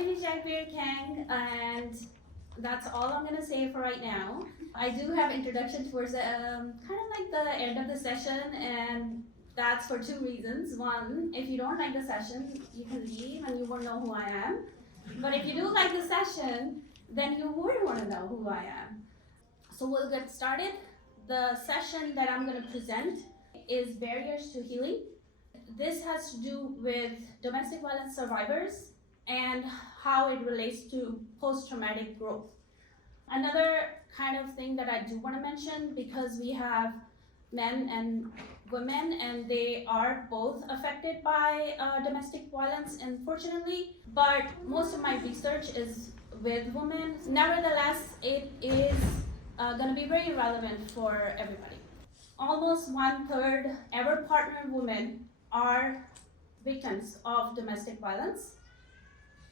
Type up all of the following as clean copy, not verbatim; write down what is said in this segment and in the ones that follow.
name is Jagbir, Kang, and that's all I'm gonna say for right now. I do have introduction towards the, kind of like the end of the session, and that's for two reasons. One, if you don't like the session, you can leave and you won't know who I am. But if you do like the session, then you would want to know who I am. So we'll get started. The session that I'm going to present is barriers to healing. This has to do with domestic violence survivors and how it relates to post-traumatic growth. Another kind of thing that I do want to mention, because we have men and women and they are both affected by domestic violence, unfortunately, but most of my research is with women. Nevertheless, it is going to be very relevant for everybody. Almost 1/3 ever partnered women are victims of domestic violence.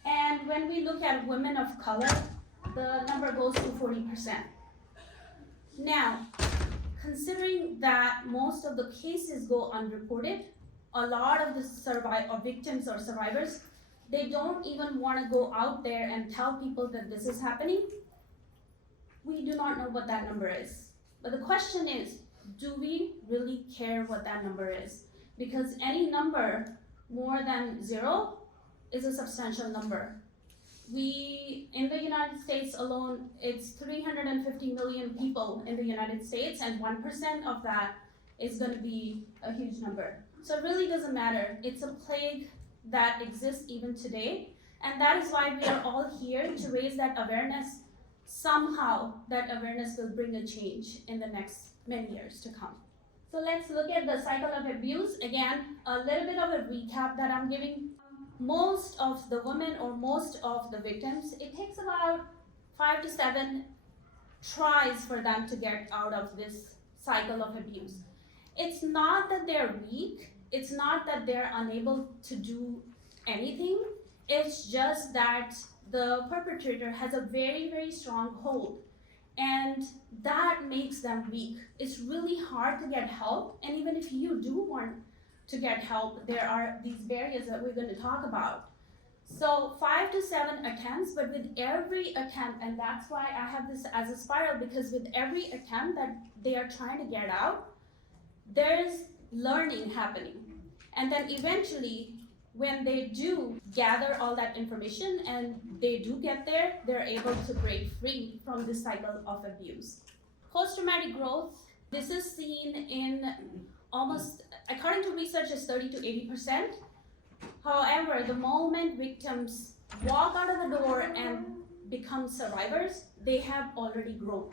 And when we look at women of color, the number goes to 40%. Now, considering that most of the cases go unreported, a lot of the victims or survivors, they don't even want to go out there and tell people that this is happening. We do not know what that number is. But the question is, do we really care what that number is? Because any number more than 0 is a substantial number. In the United States alone, it's 350 million people in the United States, and 1% of that is going to be a huge number. So it really doesn't matter. It's a plague that exists even today, and that is why we are all here to raise that awareness. Somehow, that awareness will bring a change in the next many years to come. So let's look at the cycle of abuse. Again, a little bit of a recap that I'm giving. Most of the women or most of the victims, it takes about 5 to 7 tries for them to get out of this cycle of abuse. It's not that they're weak, it's not that they're unable to do anything, it's just that the perpetrator has a very, very strong hold, and that makes them weak. It's really hard to get help, and even if you do want to get help, there are these barriers that we're going to talk about. So 5 to 7 attempts, but with every attempt, and that's why I have this as a spiral, because with every attempt that they are trying to get out, there's learning happening. And then eventually, when they do gather all that information and they do get there, they're able to break free from this cycle of abuse. Post-traumatic growth, this is seen in almost, according to research, is 30 to 80%. However, the moment victims walk out of the door and become survivors, they have already grown.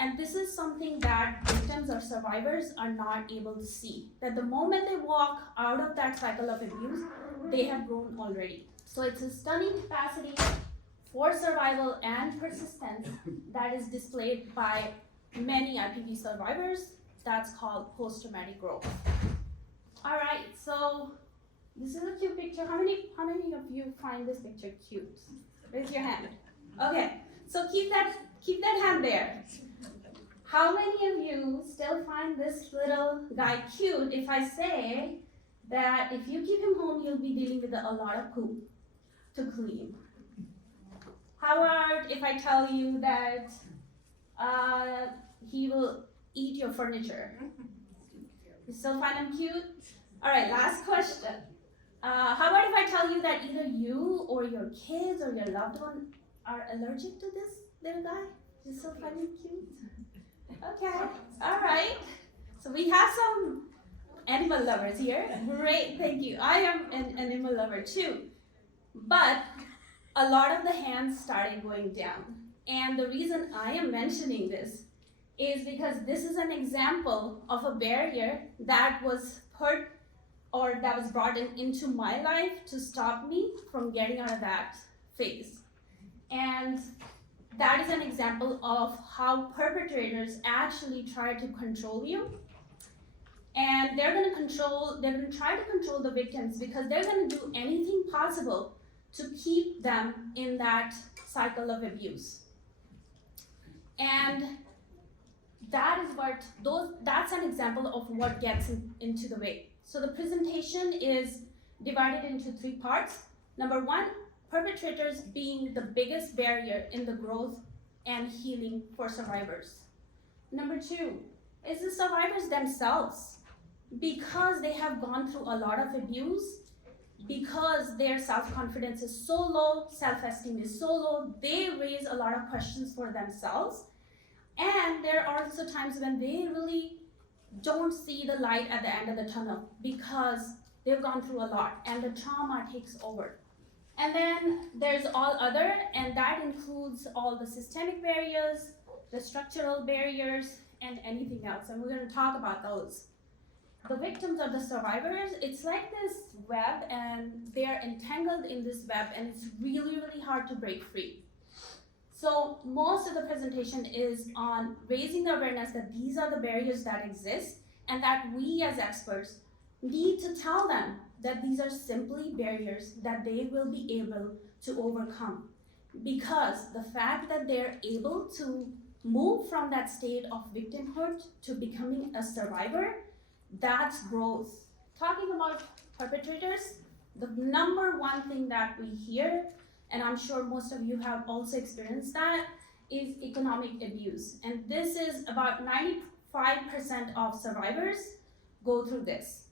And this is something that victims or survivors are not able to see, that the moment they walk out of that cycle of abuse, they have grown already. So it's a stunning capacity for survival and persistence that is displayed by many IPV survivors. That's called post-traumatic growth. All right, so this is a cute picture. How many of you find this picture cute? Raise your hand. Okay, so keep that hand there. How many of you still find this little guy cute if I say that if you keep him home, you'll be dealing with a lot of poop to clean? How about if I tell you that he will eat your furniture? You still find him cute? All right, last question. How about if I tell you that either you or your kids or your loved one are allergic to this little guy? You still find him cute? Okay, all right. So we have some animal lovers here. Great, thank you. I am an animal lover too. But a lot of the hands started going down. And the reason I am mentioning this is because this is an example of a barrier that was brought into my life to stop me from getting out of that phase. And that is an example of how perpetrators actually try to control you. And they're going to try to control the victims because they're going to do anything possible to keep them in that cycle of abuse. And that's an example of what gets into the way. So the presentation is divided into 3 parts. Number 1, perpetrators being the biggest barrier in the growth and healing for survivors. Number 2 is the survivors themselves. Because they have gone through a lot of abuse, because their self-confidence is so low, self-esteem is so low, they raise a lot of questions for themselves. And there are also times when they really don't see the light at the end of the tunnel because they've gone through a lot and the trauma takes over. And then there's all other, and that includes all the systemic barriers, the structural barriers, and anything else. And we're going to talk about those. The victims or the survivors, it's like this web, and they're entangled in this web, and it's really, really hard to break free. So most of the presentation is on raising the awareness that these are the barriers that exist, and that we as experts need to tell them that these are simply barriers that they will be able to overcome. Because the fact that they're able to move from that state of victimhood to becoming a survivor, that's growth. Talking about perpetrators, the number one thing that we hear, and I'm sure most of you have also experienced that, is economic abuse. And this is about 95% of survivors go through this.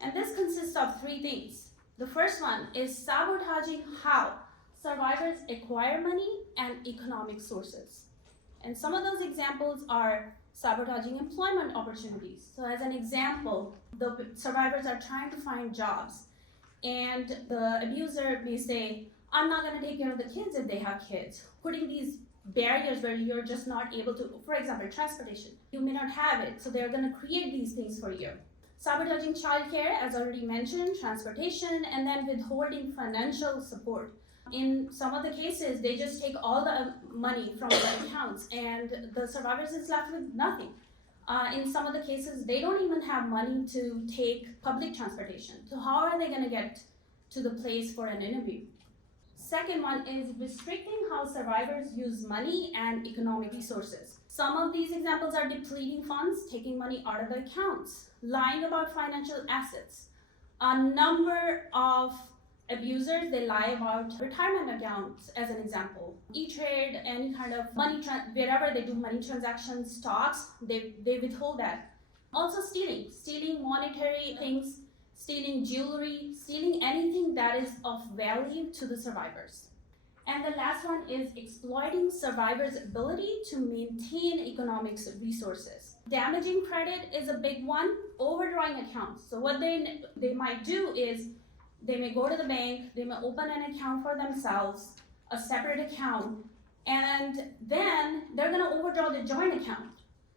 And this consists of 3 things. The first one is sabotaging how survivors acquire money and economic sources. And some of those examples are sabotaging employment opportunities. So as an example, the survivors are trying to find jobs, and the abuser may say, I'm not going to take care of the kids if they have kids. Putting these barriers where you're just not able to, for example, transportation. You may not have it, so they're going to create these things for you. Sabotaging childcare, as already mentioned, transportation, and then withholding financial support. In some of the cases, they just take all the money from their accounts, and the survivors is left with nothing. In some of the cases, they don't even have money to take public transportation. So how are they going to get to the place for an interview? Second one is restricting how survivors use money and economic resources. Some of these examples are depleting funds, taking money out of the accounts, lying about financial assets. A number of abusers, they lie about retirement accounts, as an example. E-trade, any kind of money, wherever they do money transactions, stocks, they withhold that. Also stealing monetary things, stealing jewelry, stealing anything that is of value to the survivors. And the last one is exploiting survivors' ability to maintain economic resources. Damaging credit is a big one. Overdrawing accounts. So what they might do is they may go to the bank, they may open an account for themselves, a separate account, and then they're going to overdraw the joint account.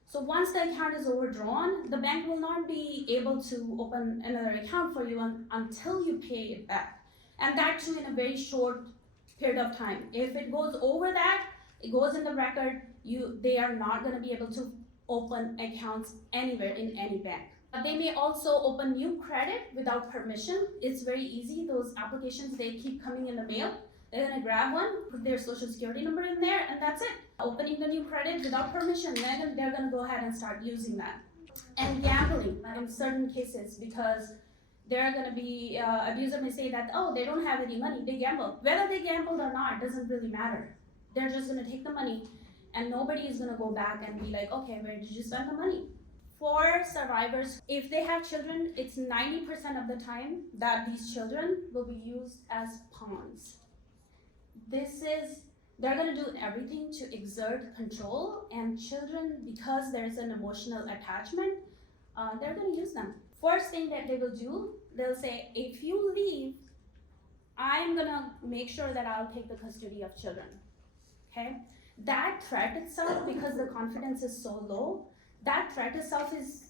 So once the account is overdrawn, the bank will not be able to open another account for you until you pay it back. And that too in a very short period of time. If it goes over that, it goes in the record, they are not going to be able to open accounts anywhere in any bank. They may also open new credit without permission. It's very easy. Those applications, they keep coming in the mail. They're going to grab one, put their social security number in there, and that's it. Opening the new credit without permission, then they're going to go ahead and start using that. And gambling in certain cases, because they're going to be, abuser may say that, oh, they don't have any money, they gamble. Whether they gambled or not doesn't really matter. They're just going to take the money, and nobody is going to go back and be like, okay, where did you spend the money? For survivors, if they have children, it's 90% of the time that these children will be used as pawns. They're going to do everything to exert control, and children, because there's an emotional attachment, they're going to use them. First thing that they will do, they'll say, if you leave, I'm going to make sure that I'll take the custody of children. Okay? That threat itself, because the confidence is so low, that threat itself is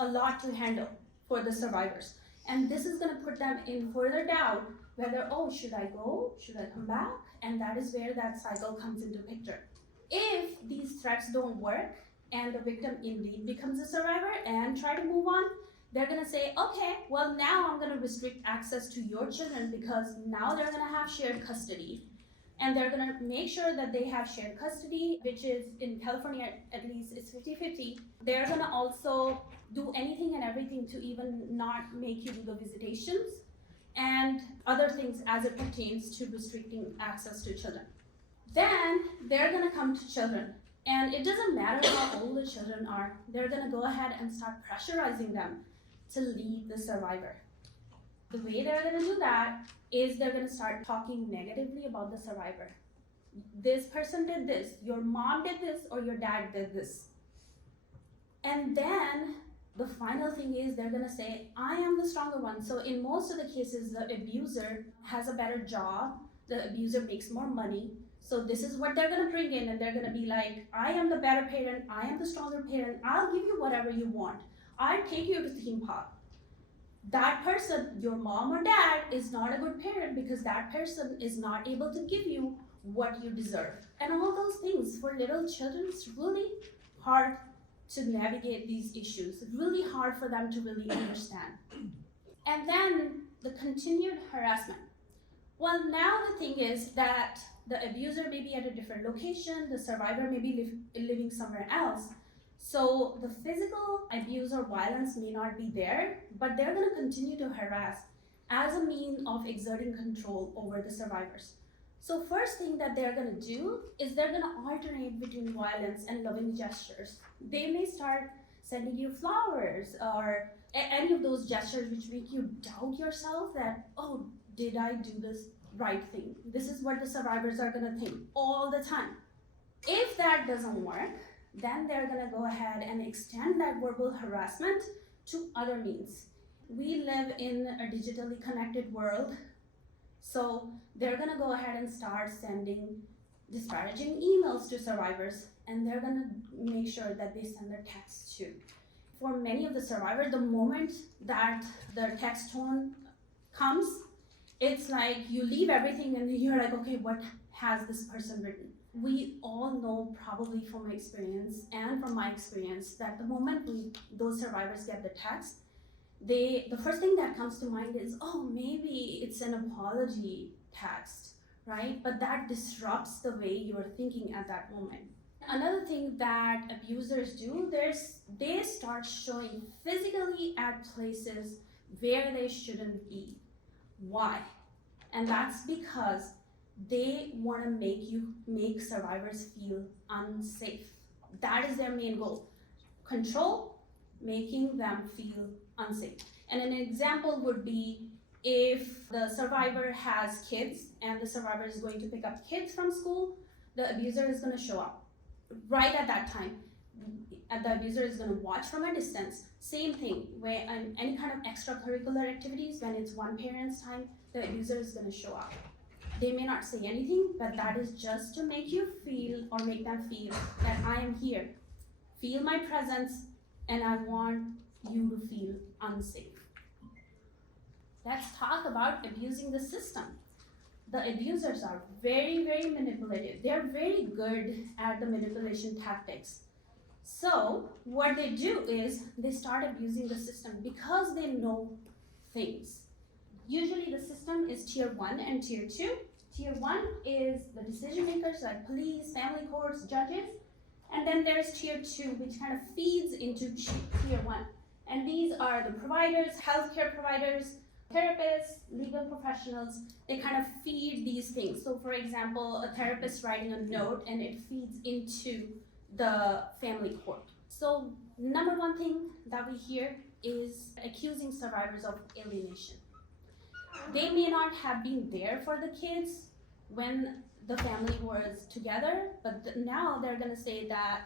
a lot to handle for the survivors. And this is going to put them in further doubt whether, oh, should I go? Should I come back? And that is where that cycle comes into picture. If these threats don't work and the victim indeed becomes a survivor and try to move on, they're going to say, okay, well, now I'm going to restrict access to your children because now they're going to have shared custody. And they're going to make sure that they have shared custody, which is in California, at least it's 50-50. They're going to also do anything and everything to even not make you do the visitations. and other things as it pertains to restricting access to children. Then they're gonna come to children, and it doesn't matter how old the children are, they're gonna go ahead and start pressurizing them to leave the survivor. The way they're gonna do that is they're gonna start talking negatively about the survivor. This person did this, your mom did this, or your dad did this. And then the final thing is they're gonna say, I am the stronger one. So in most of the cases, the abuser has a better job, the abuser makes more money. So this is what they're gonna bring in, and they're gonna be like, I am the better parent, I am the stronger parent, I'll give you whatever you want. I'll take you to the theme park. That person, your mom or dad, is not a good parent because that person is not able to give you what you deserve. And all those things for little children, it's really hard to navigate these issues. It's really hard for them to really understand. And then the continued harassment. Well, now the thing is that the abuser may be at a different location, the survivor may be living somewhere else. So the physical abuse or violence may not be there, but they're gonna continue to harass as a means of exerting control over the survivors. So first thing that they're gonna do is they're gonna alternate between violence and loving gestures. They may start sending you flowers or any of those gestures which make you doubt yourself that, oh, did I do this right thing? This is what the survivors are gonna think all the time. If that doesn't work, then they're gonna go ahead and extend that verbal harassment to other means. We live in a digitally connected world, so they're gonna go ahead and start sending disparaging emails to survivors, and they're gonna make sure that they send their texts too. For many of the survivors, the moment that the text tone comes, it's like you leave everything and you're like, okay, what has this person written? We all know, probably from my experience and from my experience, that the moment those survivors get the text, the first thing that comes to mind is, oh, maybe it's an apology text, right? But that disrupts the way you're thinking at that moment. Another thing that abusers do, they start showing physically at places where they shouldn't be. Why? And that's because they want to make survivors feel unsafe. That is their main goal. Control, making them feel unsafe. And an example would be if the survivor has kids and the survivor is going to pick up kids from school, the abuser is going to show up right at that time. And the abuser is going to watch from a distance. Same thing, where any kind of extracurricular activities, when it's one parent's time, the abuser is going to show up. They may not say anything, but that is just to make you feel, or make them feel, that I am here. Feel my presence, and I want you to feel unsafe. Let's talk about abusing the system. The abusers are very, very manipulative. They're very good at the manipulation tactics. So what they do is they start abusing the system because they know things. Usually the system is tier 1 and tier 2. Tier 1 is the decision makers like police, family courts, judges. And then there's tier 2, which kind of feeds into tier 1. And these are the providers, healthcare providers, therapists, legal professionals. They kind of feed these things. So for example, a therapist writing a note and it feeds into the family court. So number one thing that we hear is accusing survivors of alienation. They may not have been there for the kids when the family was together, but now they're gonna say that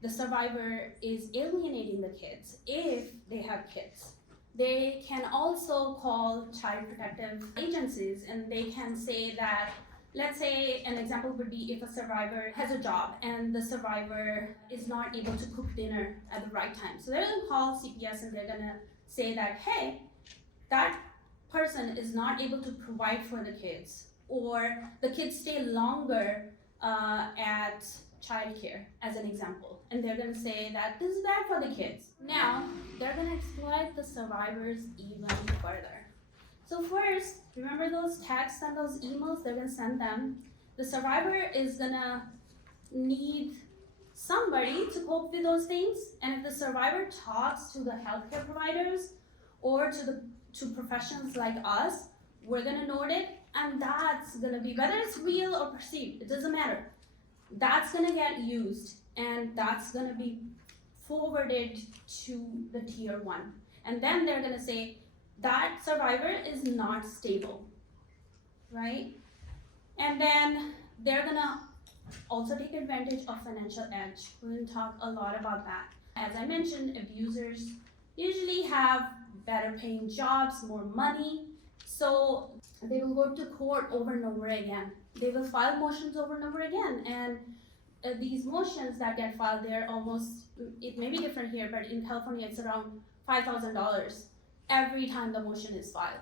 the survivor is alienating the kids if they have kids. They can also call child protective agencies, and they can say that, let's say an example would be if a survivor has a job and the survivor is not able to cook dinner at the right time. So they're gonna call CPS and they're gonna say that, hey, that person is not able to provide for the kids, or the kids stay longer at childcare, as an example. And they're gonna say that this is bad for the kids. Now, they're gonna exploit the survivors even further. So first, remember those texts and those emails, they're gonna send them. The survivor is gonna need somebody to cope with those things, and if the survivor talks to the healthcare providers or to professionals like us we're gonna note it, and that's gonna be, whether it's real or perceived, it doesn't matter. That's gonna get used, and that's gonna be forwarded to the tier 1. And then they're gonna say, that survivor is not stable, right? And then they're gonna also take advantage of financial edge. We're gonna talk a lot about that. As I mentioned, abusers usually have better paying jobs, more money, so they will go to court over and over again. They will file motions over and over again, and these motions that get filed, they're almost, it may be different here, but in California it's around $5,000 every time the motion is filed.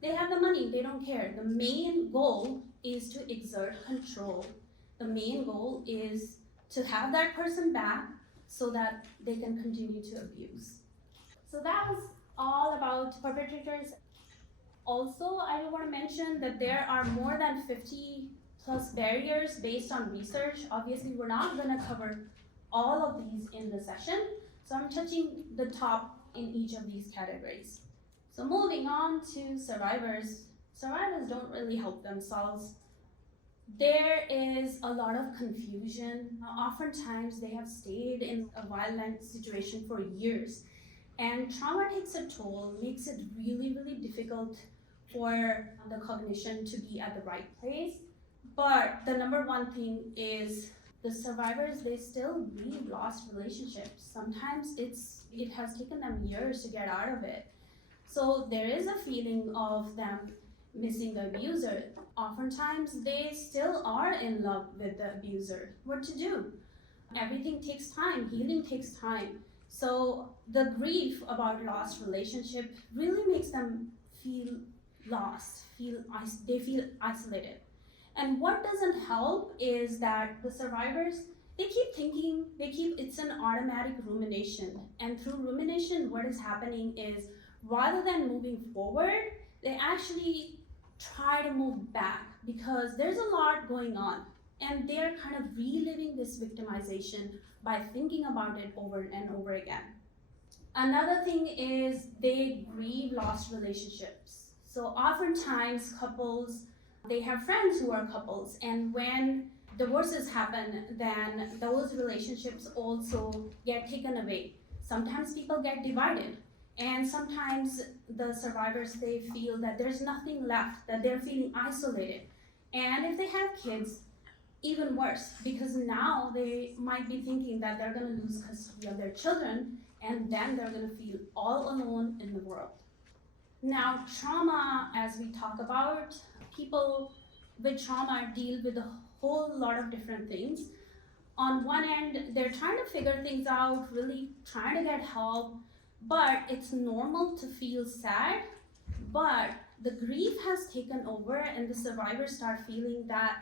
They have the money, they don't care. The main goal is to exert control. The main goal is to have that person back so that they can continue to abuse. So that was all about perpetrators. Also, I want to mention that there are more than 50 plus barriers based on research. Obviously, we're not going to cover all of these in the session, so I'm touching the top in each of these categories. So moving on to survivors. Survivors don't really help themselves. There is a lot of confusion. Oftentimes, they have stayed in a violent situation for years, and trauma takes a toll, makes it really, really difficult for the cognition to be at the right place. But the number one thing is the survivors, they still grieve lost relationships. Sometimes it has taken them years to get out of it. So there is a feeling of them missing the abuser. Oftentimes they still are in love with the abuser. What to do? Everything takes time, healing takes time. So the grief about lost relationship really makes them feel lost, they feel isolated. And what doesn't help is that the survivors, they keep thinking, it's an automatic rumination. And through rumination, what is happening is, rather than moving forward, they actually try to move back because there's a lot going on. And they're kind of reliving this victimization by thinking about it over and over again. Another thing is they grieve lost relationships. So oftentimes couples, they have friends who are couples, and when divorces happen, then those relationships also get taken away. Sometimes people get divided, and sometimes the survivors, they feel that there's nothing left, that they're feeling isolated. And if they have kids, even worse, because now they might be thinking that they're gonna lose custody of their children, and then they're gonna feel all alone in the world. Now, trauma, as we talk about, people with trauma deal with a whole lot of different things. On one end, they're trying to figure things out, really trying to get help, but it's normal to feel sad, but the grief has taken over and the survivors start feeling that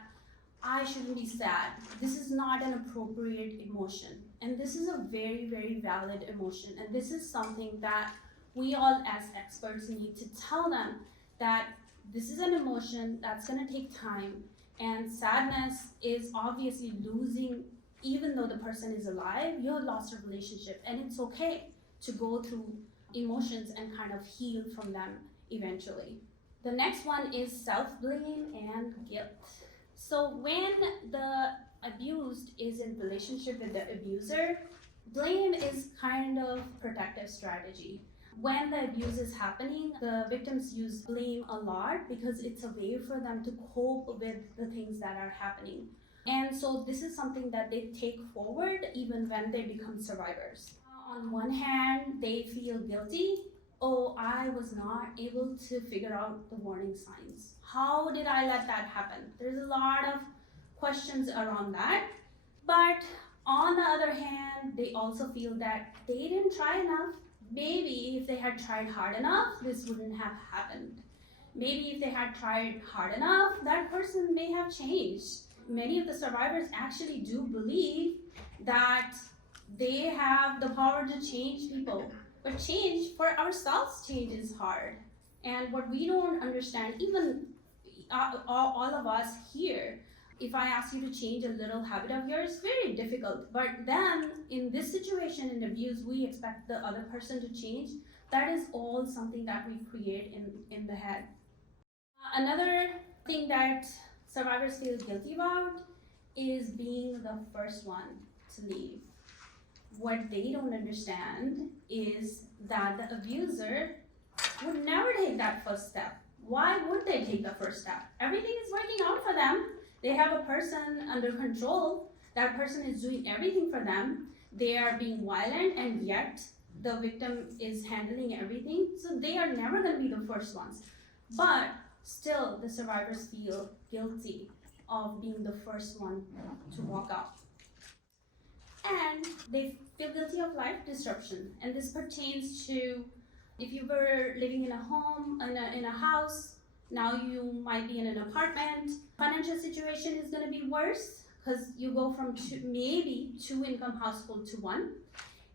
I shouldn't be sad. This is not an appropriate emotion. And this is a very, very valid emotion. And this is something that we all as experts need to tell them that this is an emotion that's gonna take time. And sadness is obviously losing, even though the person is alive, you have lost a relationship. And it's okay to go through emotions and kind of heal from them eventually. The next one is self-blame and guilt. So when the abused is in relationship with the abuser, blame is kind of protective strategy. When the abuse is happening, the victims use blame a lot because it's a way for them to cope with the things that are happening. And so this is something that they take forward even when they become survivors. On one hand, they feel guilty. Oh, I was not able to figure out the warning signs. How did I let that happen? There's a lot of questions around that. But on the other hand, they also feel that they didn't try enough. Maybe if they had tried hard enough, this wouldn't have happened. Maybe if they had tried hard enough, that person may have changed. Many of the survivors actually do believe that they have the power to change people. But change for ourselves, change is hard. And what we don't understand, even all of us here, if I ask you to change a little habit of yours, very difficult. But then in this situation, in abuse, we expect the other person to change. That is all something that we create in the head. Another thing that survivors feel guilty about is being the first one to leave. What they don't understand is that the abuser would never take that first step. Why would they take the first step? Everything is working out for them. They have a person under control. That person is doing everything for them. They are being violent, and yet the victim is handling everything. So they are never going to be the first ones. But still, the survivors feel guilty of being the first one to walk out. And they feel guilty of life disruption. And this pertains to if you were living in a home, in a house, now you might be in an apartment. Financial situation is going to be worse because you go from maybe two-income household to one.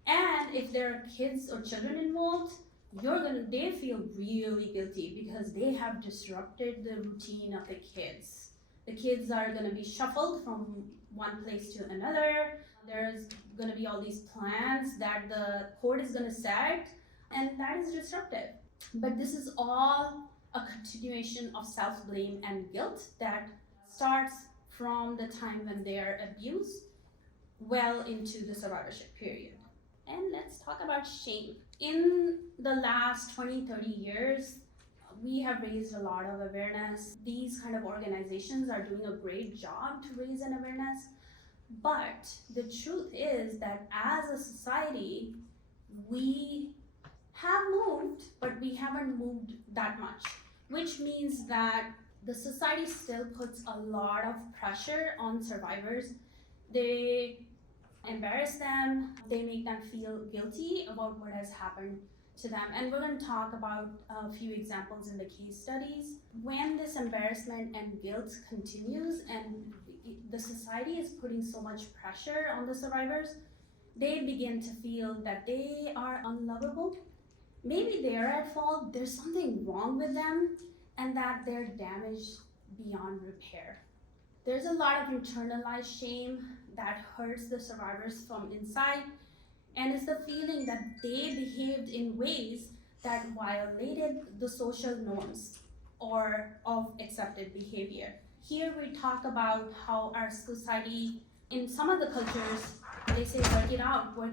And if there are kids or children involved, they feel really guilty because they have disrupted the routine of the kids. The kids are going to be shuffled from one place to another. There's going to be all these plans that the court is going to set, and that is disruptive. But this is all a continuation of self-blame and guilt that starts from the time when they are abused well into the survivorship period. And let's talk about shame. In the last 20-30 years, we have raised a lot of awareness. These kind of organizations are doing a great job to raise an awareness. But the truth is that as a society, we have moved, but we haven't moved that much, which means that the society still puts a lot of pressure on survivors. They embarrass them, they make them feel guilty about what has happened to them. And we're going to talk about a few examples in the case studies. When this embarrassment and guilt continues and the society is putting so much pressure on the survivors, they begin to feel that they are unlovable. Maybe they're at fault, there's something wrong with them, and that they're damaged beyond repair. There's a lot of internalized shame that hurts the survivors from inside, and it's the feeling that they behaved in ways that violated the social norms or of accepted behavior. Here we talk about how our society, in some of the cultures, they say work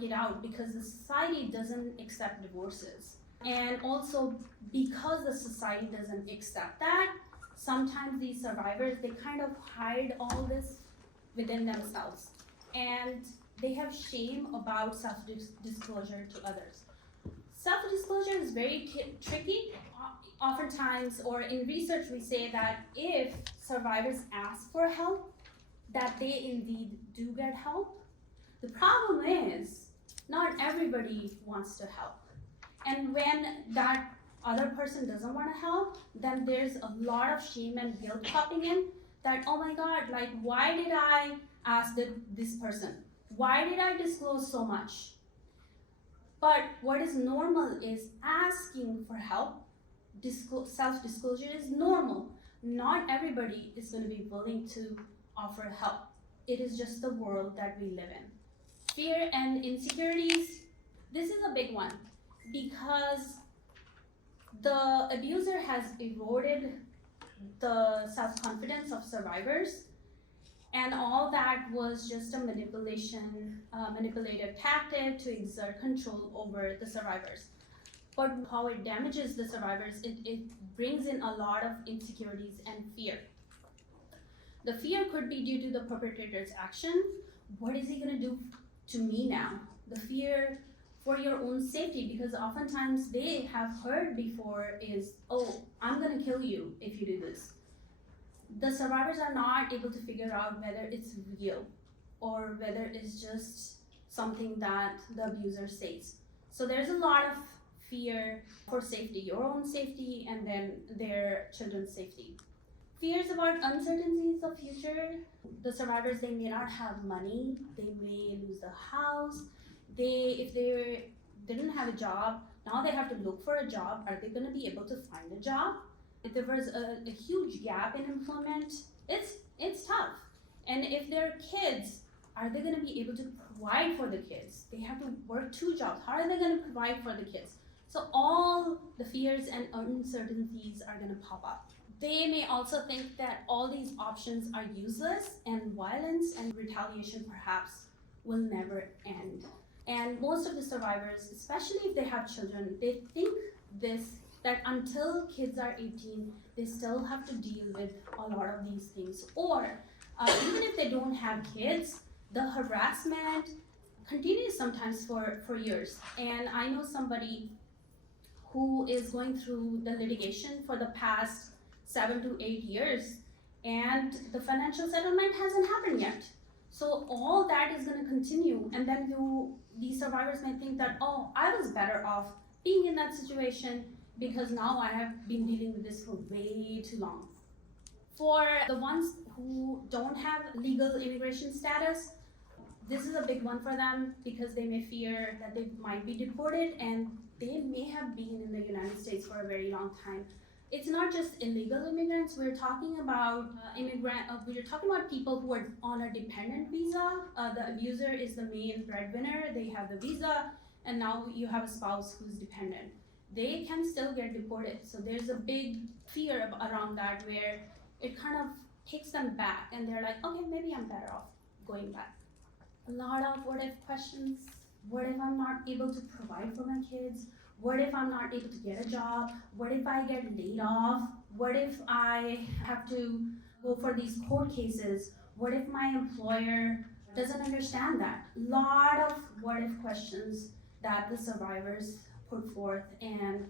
it out, because the society doesn't accept divorces. And also because the society doesn't accept that, sometimes these survivors, they kind of hide all this within themselves. And they have shame about self-disclosure to others. Self-disclosure is very tricky. Oftentimes, or in research, we say that if survivors ask for help, that they indeed do get help. The problem is, not everybody wants to help. And when that other person doesn't want to help, then there's a lot of shame and guilt popping in that, oh my God, like, why did I ask this person? Why did I disclose so much? But what is normal is asking for help. Self-disclosure is normal. Not everybody is going to be willing to offer help. It is just the world that we live in. Fear and insecurities, this is a big one because the abuser has eroded the self-confidence of survivors, and all that was just a manipulative tactic to exert control over the survivors. But how it damages the survivors, it brings in a lot of insecurities and fear. The fear could be due to the perpetrator's action. What is he going to do to me now? The fear for your own safety, because oftentimes they have heard before is, oh, I'm going to kill you if you do this. The survivors are not able to figure out whether it's real or whether it's just something that the abuser says. So there's a lot of fear for safety, your own safety, and then their children's safety. Fears about uncertainties of future. The survivors, they may not have money, they may lose the house. If they didn't have a job, now they have to look for a job. Are they going to be able to find a job? If there was a huge gap in employment, it's tough. And if there are kids, are they going to be able to provide for the kids? They have to work 2 jobs. How are they going to provide for the kids? So all the fears and uncertainties are going to pop up. They may also think that all these options are useless and violence and retaliation perhaps will never end. And most of the survivors, especially if they have children, they think that until kids are 18, they still have to deal with a lot of these things. Or even if they don't have kids, the harassment continues sometimes for years. And I know somebody who is going through the litigation for the past 7 to 8 years, and the financial settlement hasn't happened yet. So all that is going to continue, and then these survivors may think that, oh, I was better off being in that situation because now I have been dealing with this for way too long. For the ones who don't have legal immigration status, this is a big one for them because they may fear that they might be deported, and they may have been in the United States for a very long time. It's not just illegal immigrants. We're talking about we're talking about people who are on a dependent visa. The abuser is the main breadwinner. They have the visa, and now you have a spouse who's dependent. They can still get deported. So there's a big fear around that, where it kind of takes them back, and they're like, okay, maybe I'm better off going back. A lot of what if questions. What if I'm not able to provide for my kids? What if I'm not able to get a job? What if I get laid off? What if I have to go for these court cases? What if my employer doesn't understand that? A lot of what if questions that the survivors put forth, and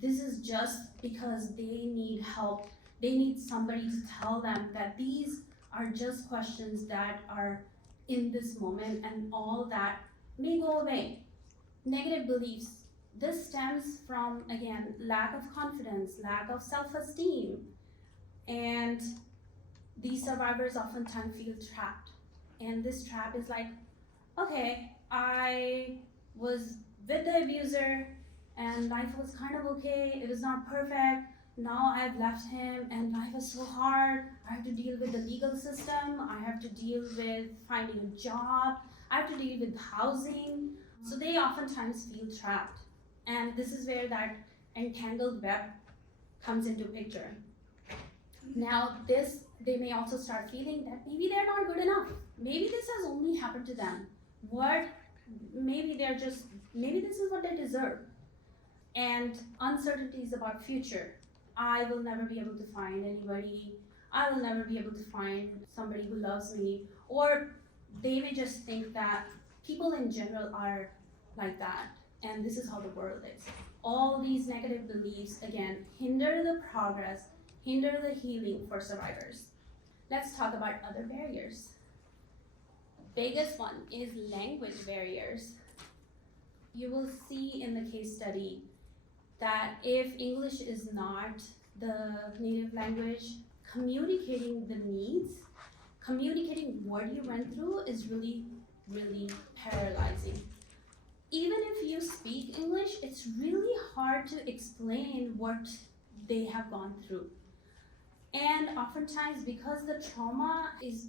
this is just because they need help. They need somebody to tell them that these are just questions that are in this moment, and all that may go away. Negative beliefs. This stems from, again, lack of confidence, lack of self-esteem, and these survivors oftentimes feel trapped. And this trap is like, okay, I was with the abuser and life was kind of okay, it was not perfect. Now I've left him and life is so hard. I have to deal with the legal system, I have to deal with finding a job, I have to deal with housing. So they oftentimes feel trapped. And this is where that entangled web comes into picture. Now they may also start feeling that maybe they're not good enough. Maybe this has only happened to them. Maybe this is what they deserve. And uncertainties about future. I will never be able to find anybody. I will never be able to find somebody who loves me. Or they may just think that people in general are like that, and this is how the world is. All these negative beliefs, again, hinder the progress, hinder the healing for survivors. Let's talk about other barriers. Biggest one is language barriers. You will see in the case study that if English is not the native language, communicating the needs, communicating what you went through is really, really paralyzing. Even if you speak English, it's really hard to explain what they have gone through. And oftentimes, because the trauma is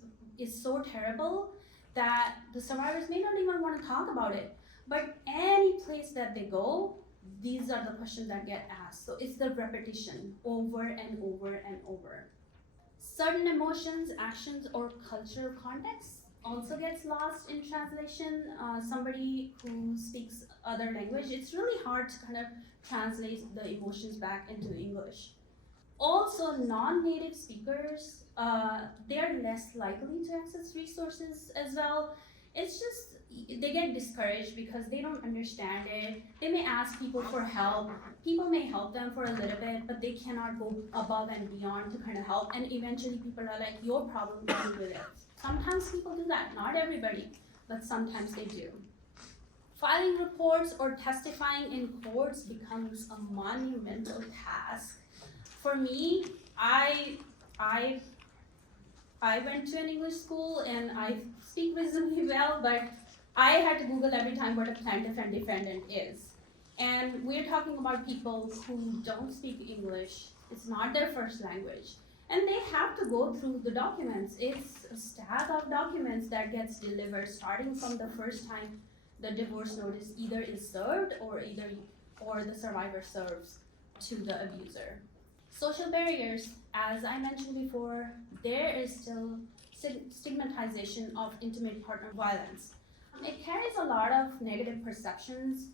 so terrible that the survivors may not even want to talk about it. But any place that they go, these are the questions that get asked. So it's the repetition over and over and over. Certain emotions, actions, or cultural context also gets lost in translation. Somebody who speaks other language, it's really hard to kind of translate the emotions back into English. Also, non-native speakers, they are less likely to access resources as well. It's just, they get discouraged because they don't understand it. They may ask people for help. People may help them for a little bit, but they cannot go above and beyond to kind of help. And eventually people are like, your problem, deal with it. Sometimes people do that, not everybody, but sometimes they do. Filing reports or testifying in courts becomes a monumental task. For me, I went to an English school and I speak reasonably well, but I had to Google every time what a plaintiff and defendant is. And we're talking about people who don't speak English. It's not their first language. And they have to go through the documents. It's a stack of documents that gets delivered starting from the first time the divorce notice either is served or the survivor serves to the abuser. Social barriers, as I mentioned before, there is still stigmatization of intimate partner violence. It carries a lot of negative perceptions.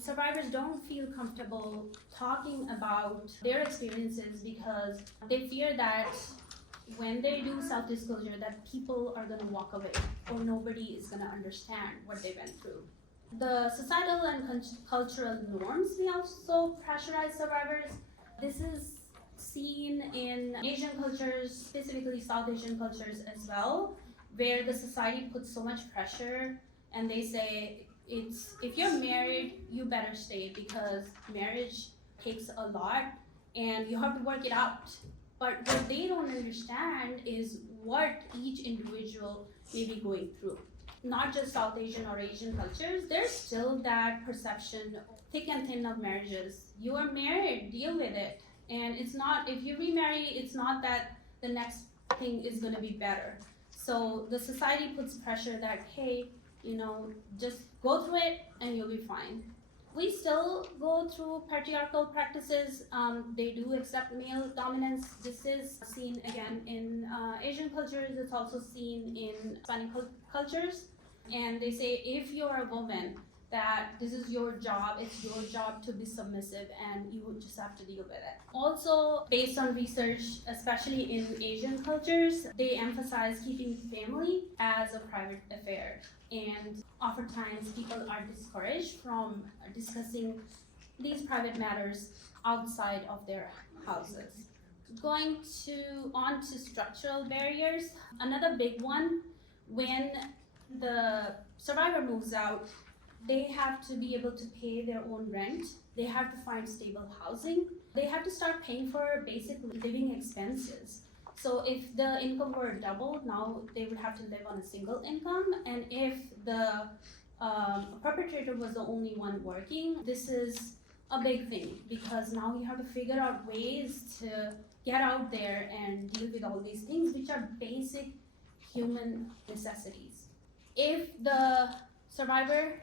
Survivors don't feel comfortable talking about their experiences because they fear that when they do self-disclosure that people are going to walk away or nobody is going to understand what they went through. The societal and cultural norms may also pressurize survivors. This is seen in Asian cultures, specifically South Asian cultures as well, where the society puts so much pressure and they say, if you're married, you better stay because marriage takes a lot and you have to work it out. But what they don't understand is what each individual may be going through. Not just South Asian or Asian cultures, there's still that perception, thick and thin of marriages. You are married, deal with it. And it's not, if you remarry, it's not that the next thing is going to be better. So the society puts pressure that, hey, just go through it and you'll be fine. We still go through patriarchal practices. They do accept male dominance. This is seen again in Asian cultures. It's also seen in Hispanic cultures. And they say, if you're a woman, that this is your job, it's your job to be submissive and you would just have to deal with it. Also, based on research, especially in Asian cultures, they emphasize keeping family as a private affair. And oftentimes people are discouraged from discussing these private matters outside of their houses. Going on to structural barriers, another big one, when the survivor moves out, they have to be able to pay their own rent. They have to find stable housing. They have to start paying for basic living expenses. So if the income were doubled, now they would have to live on a single income. And if the perpetrator was the only one working, this is a big thing because now you have to figure out ways to get out there and deal with all these things, which are basic human necessities. If the survivor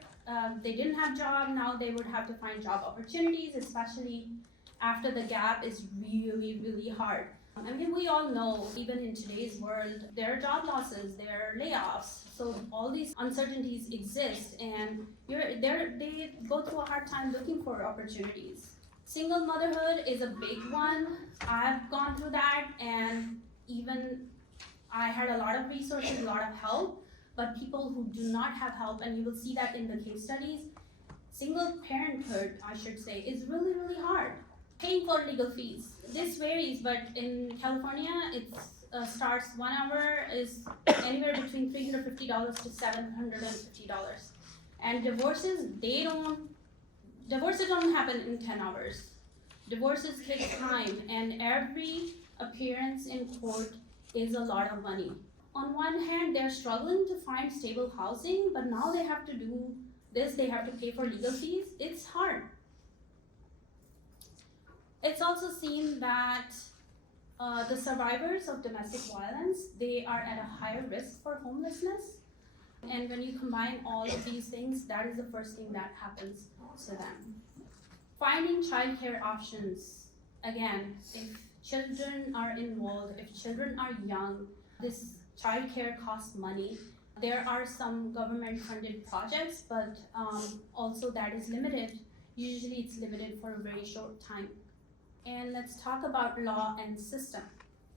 they didn't have job, now they would have to find job opportunities, especially after the gap is really, really hard. I mean, we all know, even in today's world, there are job losses, there are layoffs, so all these uncertainties exist, and they go through a hard time looking for opportunities. Single motherhood is a big one. I've gone through that, and even I had a lot of resources, a lot of help. But people who do not have help, and you will see that in the case studies, single parenthood, I should say, is really, really hard. Paying for legal fees. This varies, but in California, it starts 1 hour is anywhere between $350 to $750. And divorces don't happen in 10 hours. Divorces take time, and every appearance in court is a lot of money. On one hand, they're struggling to find stable housing, but now they have to do this, they have to pay for legal fees. It's hard. It's also seen that the survivors of domestic violence, they are at a higher risk for homelessness. And when you combine all of these things, that is the first thing that happens to them. Finding childcare options. Again, if children are involved, if children are young, this childcare costs money. There are some government-funded projects, but also that is limited. Usually it's limited for a very short time. And let's talk about law and system.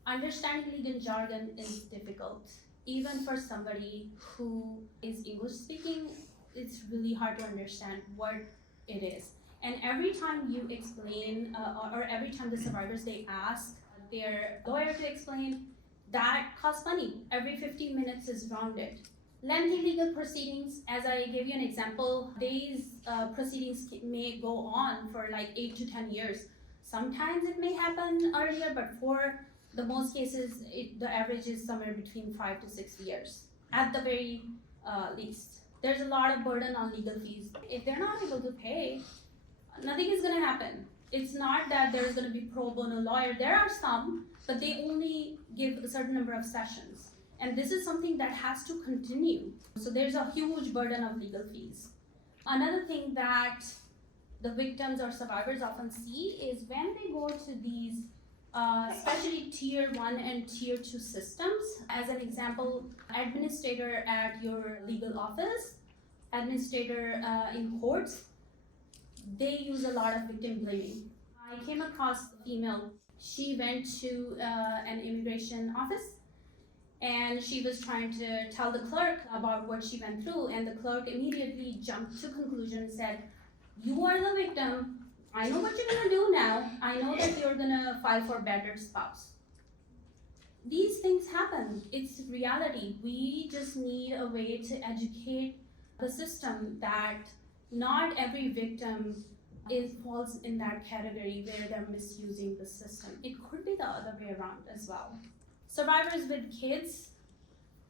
Understanding legal jargon is difficult. Even for somebody who is English speaking, it's really hard to understand what it is. And every time you explain, or every time the survivors, they ask their lawyer to explain, that costs money. Every 15 minutes is rounded. Lengthy legal proceedings, as I gave you an example, these proceedings may go on for like 8 to 10 years. Sometimes it may happen earlier, but for the most cases, the average is somewhere between 5 to 6 years, at the very least. There's a lot of burden on legal fees. If they're not able to pay, nothing is gonna happen. It's not that there's gonna be pro bono lawyer. There are some, but they only give a certain number of sessions. And this is something that has to continue. So there's a huge burden of legal fees. Another thing that the victims or survivors often see is when they go to these especially tier 1 and tier 2 systems. As an example, administrator at your legal office, administrator in courts, they use a lot of victim blaming. I came across a female. She went to an immigration office and she was trying to tell the clerk about what she went through, and the clerk immediately jumped to conclusion and said, "You are the victim. I know what you're gonna do now. I know that you're gonna file for battered spouse." These things happen. It's reality. We just need a way to educate the system that not every victim falls in that category where they're misusing the system. It could be the other way around as well. Survivors with kids,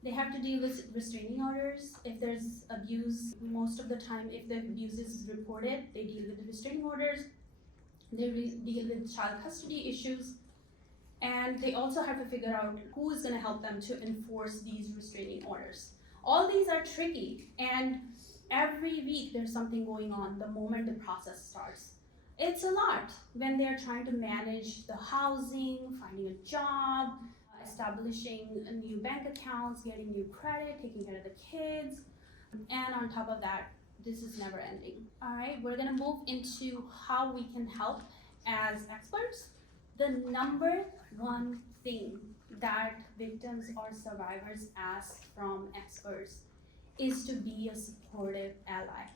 they have to deal with restraining orders. If there's abuse, most of the time, if the abuse is reported, they deal with the restraining orders. They deal with child custody issues. And they also have to figure out who is going to help them to enforce these restraining orders. All these are tricky, and every week there's something going on the moment the process starts. It's a lot when they're trying to manage the housing, finding a job, establishing new bank accounts, getting new credit, taking care of the kids, and on top of that, this is never ending. All right, we're gonna move into how we can help as experts. The number one thing that victims or survivors ask from experts is to be a supportive ally.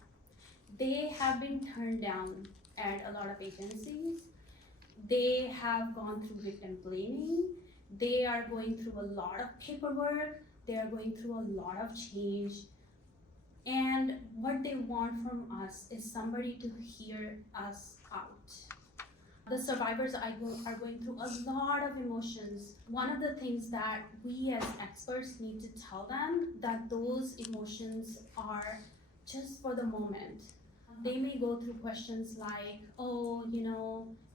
They have been turned down at a lot of agencies. They have gone through victim blaming. They are going through a lot of paperwork. They are going through a lot of change. And what they want from us is somebody to hear us out. The survivors are going through a lot of emotions. One of the things that we as experts need to tell them that those emotions are just for the moment. They may go through questions like, oh,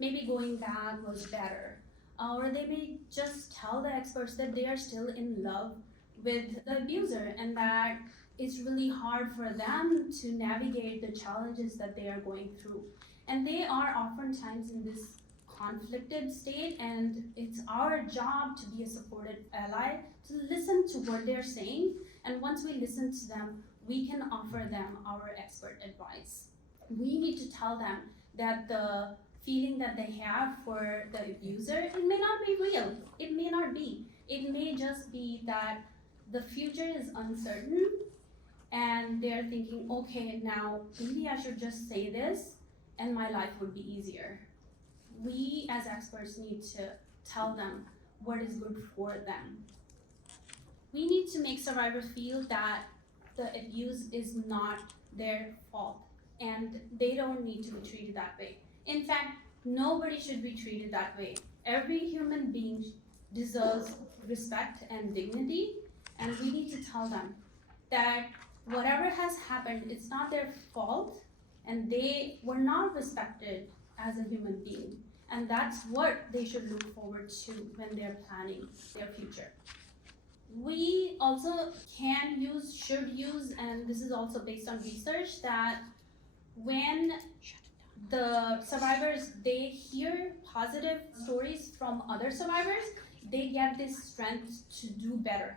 maybe going back was better. Or they may just tell the experts that they are still in love with the abuser and that it's really hard for them to navigate the challenges that they are going through. And they are oftentimes in this conflicted state, and it's our job to be a supportive ally, to listen to what they're saying, and once we listen to them, we can offer them our expert advice. We need to tell them that the feeling that they have for the abuser, it may not be real, it may not be. It may just be that the future is uncertain, and they're thinking, okay, now maybe I should just say this, and my life would be easier. We as experts need to tell them what is good for them. We need to make survivors feel that the abuse is not their fault and they don't need to be treated that way. In fact, nobody should be treated that way. Every human being deserves respect and dignity, and we need to tell them that whatever has happened, it's not their fault, and they were not respected as a human being. And that's what they should look forward to when they're planning their future. We also should use, and this is also based on research, that when the survivors, they hear positive stories from other survivors, they get this strength to do better.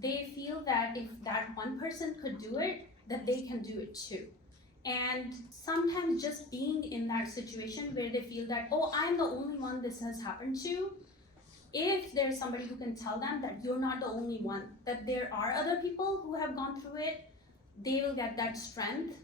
They feel that if that one person could do it, that they can do it too. And sometimes just being in that situation where they feel that, oh, I'm the only one this has happened to, if there's somebody who can tell them that you're not the only one, that there are other people who have gone through it, they will get that strength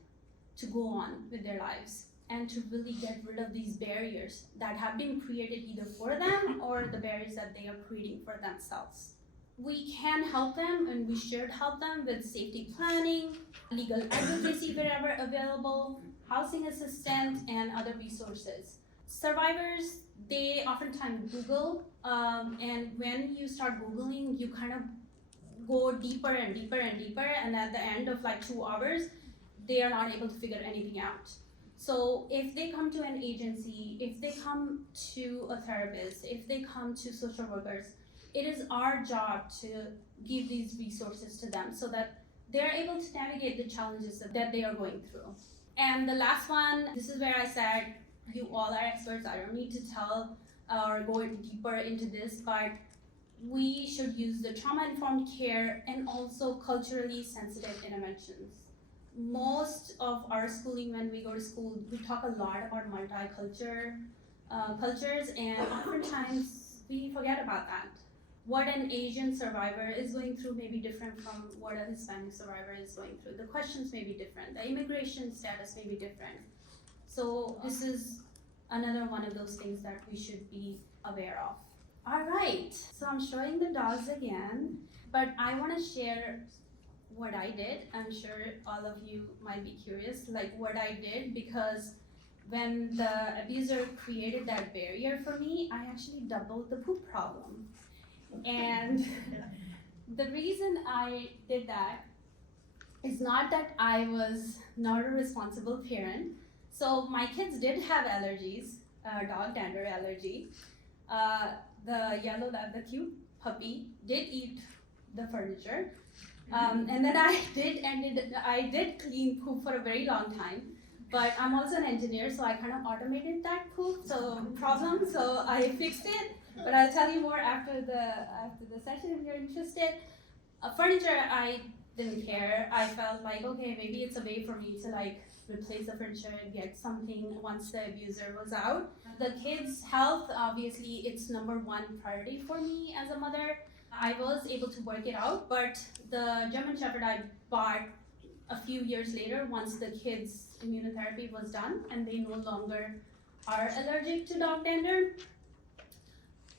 to go on with their lives and to really get rid of these barriers that have been created either for them or the barriers that they are creating for themselves. We can help them, and we should help them with safety planning, legal advocacy wherever available, housing assistance, and other resources. Survivors, they oftentimes Google, and when you start Googling, you kind of go deeper and deeper and deeper, and at the end of like 2 hours, they are not able to figure anything out. So if they come to an agency, if they come to a therapist, if they come to social workers, it is our job to give these resources to them so that they're able to navigate the challenges that they are going through. And the last one, this is where I said, you all are experts. I don't need to tell or go deeper into this, but we should use the trauma-informed care and also culturally sensitive interventions. Most of our schooling, when we go to school, we talk a lot about multicultural cultures, and oftentimes we forget about that. What an Asian survivor is going through may be different from what a Hispanic survivor is going through. The questions may be different. The immigration status may be different. So this is another one of those things that we should be aware of. All right, so I'm showing the dogs again, but I want to share what I did. I'm sure all of you might be curious, like what I did, because when the abuser created that barrier for me, I actually doubled the poop problem. And the reason I did that is not that I was not a responsible parent. So my kids did have allergies, dog dander allergy. The cute puppy did eat the furniture. And then I did clean poop for a very long time, but I'm also an engineer, so I kind of automated that poop problem, so I fixed it, but I'll tell you more after the session if you're interested. Furniture, I didn't care. I felt like, okay, maybe it's a way for me to like replace the furniture and get something once the abuser was out. The kids' health, obviously, it's number one priority for me as a mother. I was able to work it out, but the German Shepherd I bought a few years later once the kids' immunotherapy was done and they no longer are allergic to dog dander.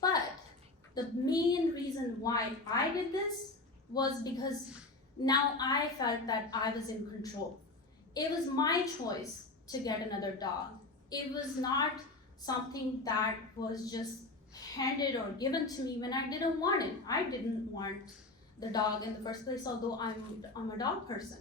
But the main reason why I did this was because now I felt that I was in control. It was my choice to get another dog. It was not something that was just handed or given to me when I didn't want it. I didn't want the dog in the first place, although I'm a dog person.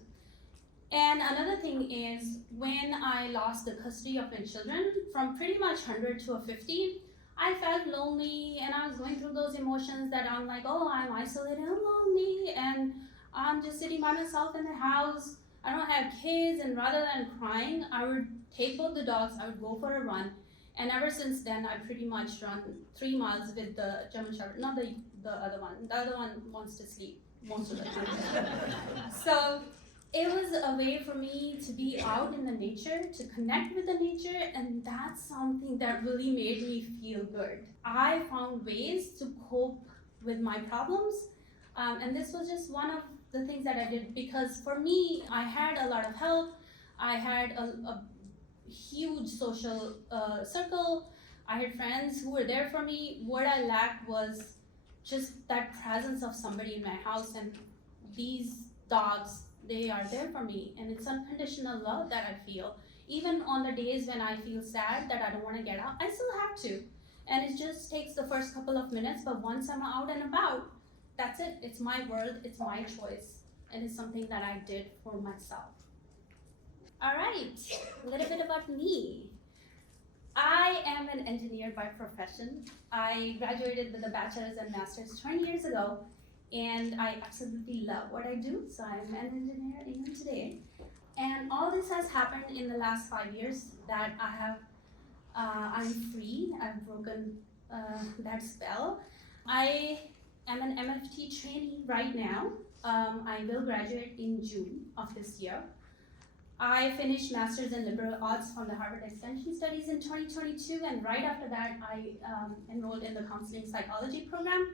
And another thing is, when I lost the custody of my children from pretty much 100 to a 50, I felt lonely, and I was going through those emotions that I'm like, oh, I'm isolated and lonely, and I'm just sitting by myself in the house. I don't have kids, and rather than crying, I would take both the dogs, I would go for a run. And ever since then, I pretty much run 3 miles with the German Shepherd, not the other one. The other one wants to sleep most of the time. So it was a way for me to be out in the nature, to connect with the nature, and that's something that really made me feel good. I found ways to cope with my problems, and this was just one of the things that I did, because for me, I had a lot of help. I had a huge social circle. I had friends who were there for me. What I lacked was just that presence of somebody in my house, and these dogs, they are there for me, and it's unconditional love that I feel. Even on the days when I feel sad that I don't want to get out, I still have to. And it just takes the first couple of minutes, but once I'm out and about, that's it. It's my world, it's my choice, and it's something that I did for myself. All right, a little bit about me. I am an engineer by profession. I graduated with a bachelor's and master's 20 years ago, and I absolutely love what I do, so I'm an engineer even today. And all this has happened in the last 5 years that I'm free. I've broken that spell. I am an MFT trainee right now. I will graduate in June of this year. I finished Master's in Liberal Arts from the Harvard Extension Studies in 2022, and right after that, I enrolled in the Counseling Psychology program.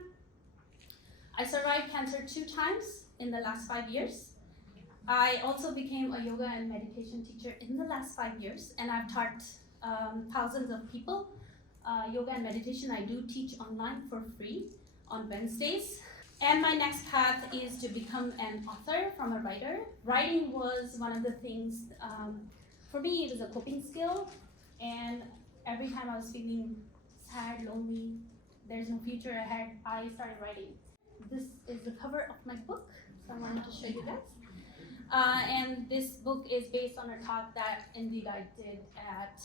I survived cancer 2 times in the last 5 years. I also became a yoga and meditation teacher in the last 5 years, and I've taught thousands of people yoga and meditation. I do teach online for free on Wednesdays. And my next path is to become an author from a writer. Writing was one of the things, for me, it was a coping skill. And every time I was feeling sad, lonely, there's no future ahead, I started writing. This is the cover of my book, so I wanted to show you guys. And this book is based on a talk that indeed I did at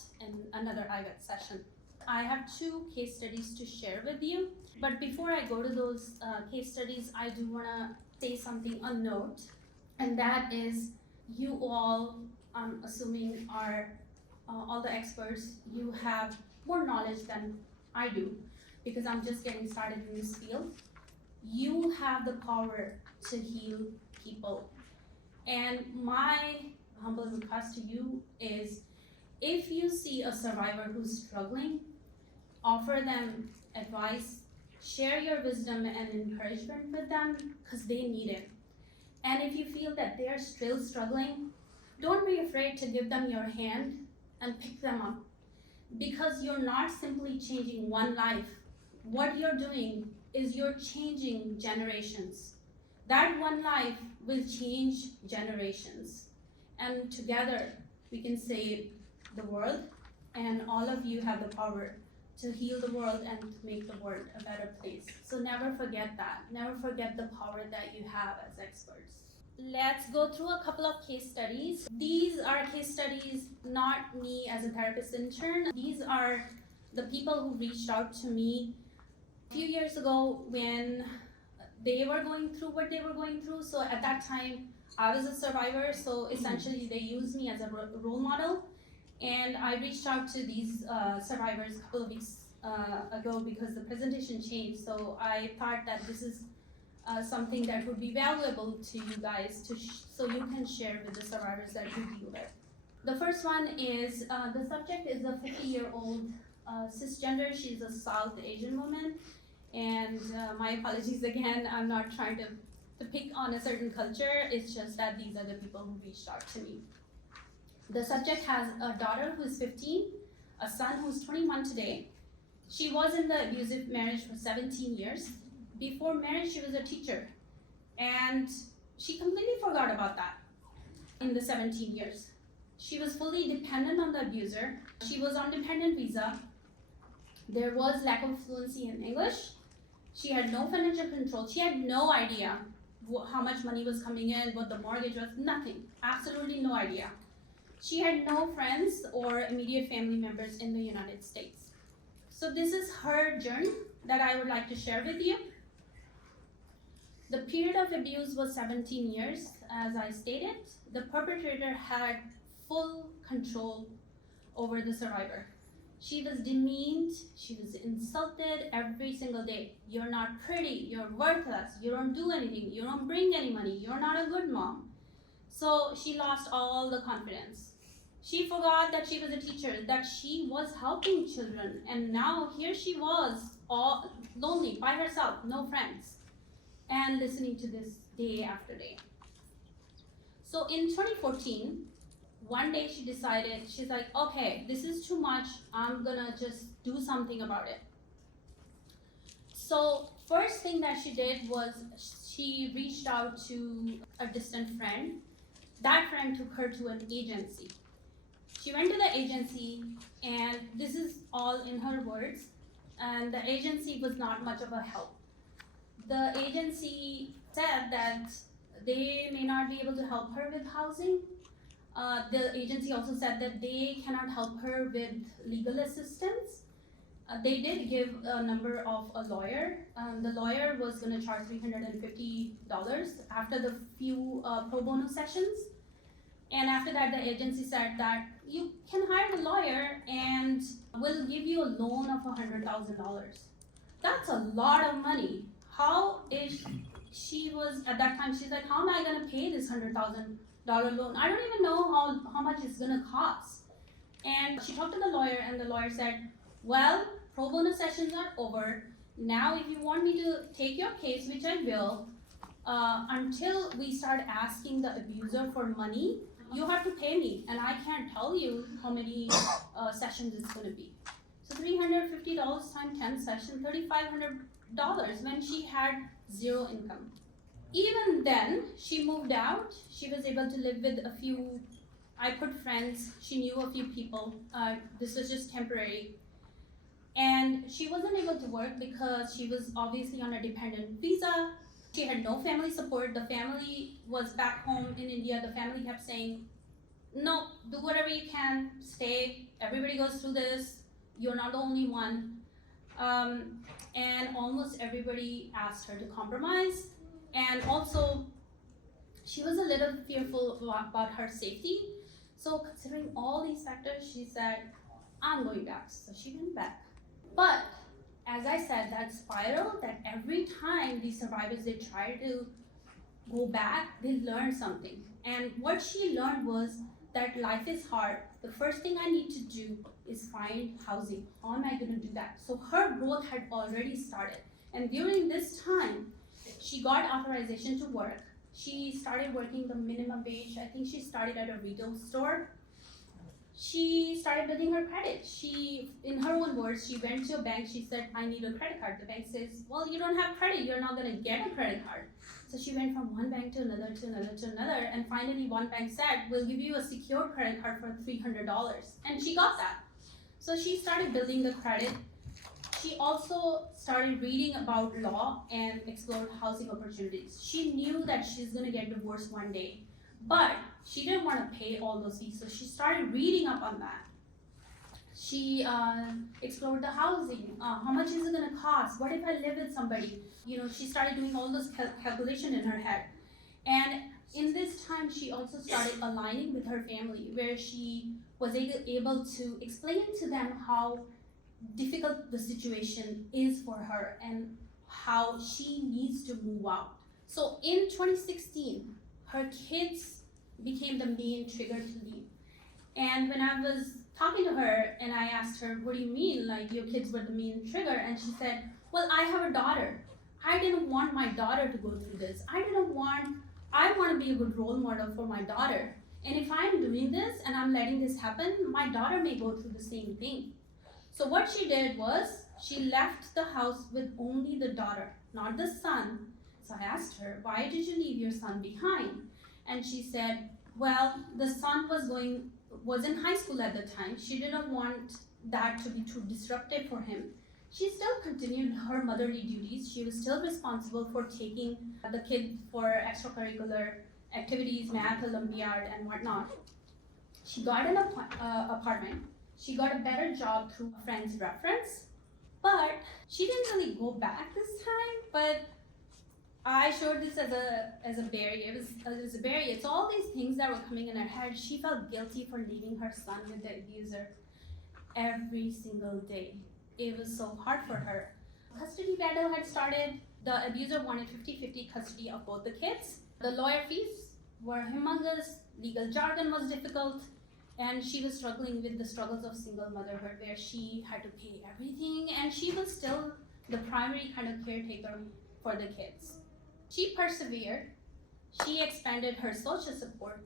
another IVET session. I have 2 case studies to share with you. But before I go to those case studies, I do want to say something on note, and that is, you all, I'm assuming, are all the experts. You have more knowledge than I do, because I'm just getting started in this field. You have the power to heal people. And my humble request to you is, if you see a survivor who's struggling, offer them advice, share your wisdom and encouragement with them, because they need it. And if you feel that they're still struggling, don't be afraid to give them your hand and pick them up, because you're not simply changing one life. What you're doing is you're changing generations. That one life will change generations. And together we can save the world, and all of you have the power to heal the world and to make the world a better place. So never forget that. Never forget the power that you have as experts. Let's go through a couple of case studies. These are case studies, not me as a therapist intern. These are the people who reached out to me a few years ago when they were going through what they were going through. So at that time, I was a survivor, so essentially they used me as a role model. And I reached out to these survivors a couple of weeks ago because the presentation changed. So I thought that this is something that would be valuable to you guys, so you can share with the survivors that you deal with. The first one is, the subject is a 50-year-old cisgender. She's a South Asian woman. And my apologies again, I'm not trying to pick on a certain culture. It's just that these are the people who reached out to me. The subject has a daughter who is 15, a son who's 21 today. She was in the abusive marriage for 17 years. Before marriage, she was a teacher. And she completely forgot about that in the 17 years. She was fully dependent on the abuser. She was on dependent visa. There was lack of fluency in English. She had no financial control. She had no idea how much money was coming in, what the mortgage was, nothing, absolutely no idea. She had no friends or immediate family members in the United States. So this is her journey that I would like to share with you. The period of abuse was 17 years, as I stated. The perpetrator had full control over the survivor. She was demeaned, she was insulted every single day. You're not pretty, you're worthless, you don't do anything, you don't bring any money, you're not a good mom. So she lost all the confidence. She forgot that she was a teacher, that she was helping children, and now here she was, all lonely, by herself, no friends, and listening to this day after day. So in 2014, one day she decided, she's like, okay, this is too much, I'm gonna just do something about it. So first thing that she did was she reached out to a distant friend. That friend took her to an agency. She went to the agency, and this is all in her words, and the agency was not much of a help. The agency said that they may not be able to help her with housing. The agency also said that they cannot help her with legal assistance. They did give a number of a lawyer. The lawyer was going to charge $350 after the few pro bono sessions. And after that, the agency said that you can hire a lawyer and we'll give you a loan of $100,000. That's a lot of money. How is she was at that time, she's like, how am I going to pay this $100,000 loan? I don't even know how much it's going to cost. And she talked to the lawyer, and the lawyer said, well, pro bono sessions are over. Now, if you want me to take your case, which I will, until we start asking the abuser for money, you have to pay me, and I can't tell you how many sessions it's going to be. So $350 times 10 sessions, $3,500 when she had zero income. Even then, she moved out. She was able to live with a few, I put friends, she knew a few people. This was just temporary. And she wasn't able to work because she was obviously on a dependent visa. She had no family support. The family was back home in India. The family kept saying, no, do whatever you can, stay, everybody goes through this, you're not the only one. And almost everybody asked her to compromise. And also, she was a little fearful about her safety. So considering all these factors, she said, I'm going back. So she went back. But as I said, that spiral, that every time these survivors, they try to go back, they learn something. And what she learned was that life is hard. The first thing I need to do is find housing. How am I going to do that? So her growth had already started. And during this time, she got authorization to work. She started working the minimum wage. I think she started at a retail store. She started building her credit. She, in her own words, she went to a bank. She said, I need a credit card. The bank says, well, you don't have credit. You're not going to get a credit card. So she went from one bank to another, to another, to another. And finally, one bank said, we'll give you a secured credit card for $300. And she got that. So she started building the credit. She also started reading about law and explored housing opportunities. She knew that she's going to get divorced one day. But she didn't want to pay all those fees, so she started reading up on that. She explored the housing. How much is it going to cost? What if I live with somebody? You know, she started doing all those calculations in her head. And in this time, she also started aligning with her family, where she was able to explain to them how difficult the situation is for her and how she needs to move out. So in 2016, her kids became the main trigger to leave. And when I was talking to her and I asked her, what do you mean, like your kids were the main trigger? And she said, well, I have a daughter. I didn't want my daughter to go through this. I want to be a good role model for my daughter. And if I'm doing this and I'm letting this happen, my daughter may go through the same thing. So what she did was she left the house with only the daughter, not the son. So I asked her, why did you leave your son behind? And she said, well, the son was in high school at the time. She didn't want that to be too disruptive for him. She still continued her motherly duties. She was still responsible for taking the kid for extracurricular activities, math, Olympiad, and whatnot. She got an apartment. She got a better job through a friend's reference, but she didn't really go back this time. But I showed this as a barrier. It was a barrier. It's all these things that were coming in her head. She felt guilty for leaving her son with the abuser every single day. It was so hard for her. Custody battle had started. The abuser wanted 50-50 custody of both the kids. The lawyer fees were humongous. Legal jargon was difficult. And she was struggling with the struggles of single motherhood, where she had to pay everything, and she was still the primary kind of caretaker for the kids. She persevered. She expanded her social support.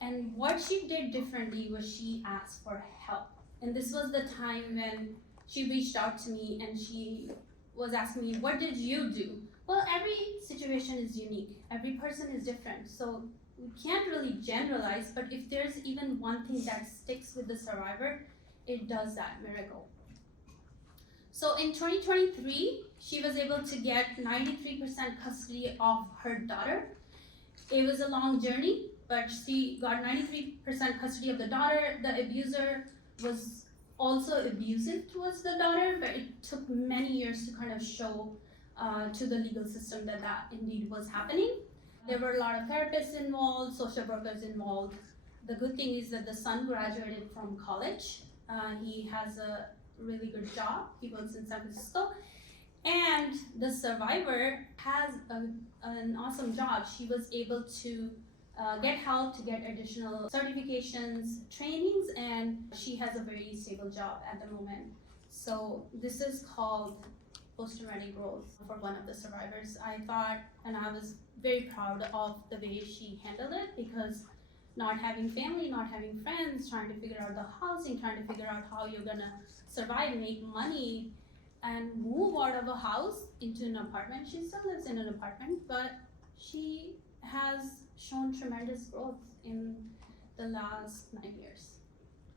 And what she did differently was she asked for help. And this was the time when she reached out to me and she was asking me, what did you do? Well, every situation is unique. Every person is different. So we can't really generalize, but if there's even one thing that sticks with the survivor, it does that miracle. So in 2023, she was able to get 93% custody of her daughter. It was a long journey, but she got 93% custody of the daughter. The abuser was also abusive towards the daughter, but it took many years to kind of show to the legal system that that indeed was happening. There were a lot of therapists involved, social workers involved. The good thing is that the son graduated from college. He has a really good job. He works in San Francisco. And the survivor has an awesome job. She was able to get help to get additional certifications, trainings, and she has a very stable job at the moment. So this is called post-traumatic growth for one of the survivors. I thought, and I was very proud of the way she handled it, because not having family, not having friends, trying to figure out the housing, trying to figure out how you're gonna survive, make money, and move out of a house into an apartment. She still lives in an apartment, but she has shown tremendous growth in the last 9 years.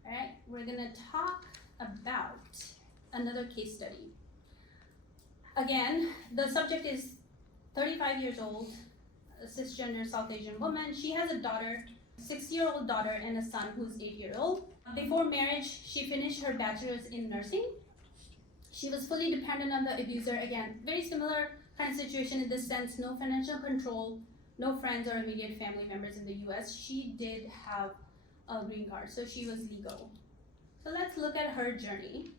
All right, we're gonna talk about another case study. Again, the subject is 35 years old, a cisgender South Asian woman. She has a daughter, 6-year-old daughter, and a son who's 8-year-old. Before marriage, she finished her bachelor's in nursing. She was fully dependent on the abuser. Again, very similar kind of situation in this sense, no financial control, no friends or immediate family members in the US. She did have a green card, so she was legal. So let's look at her journey.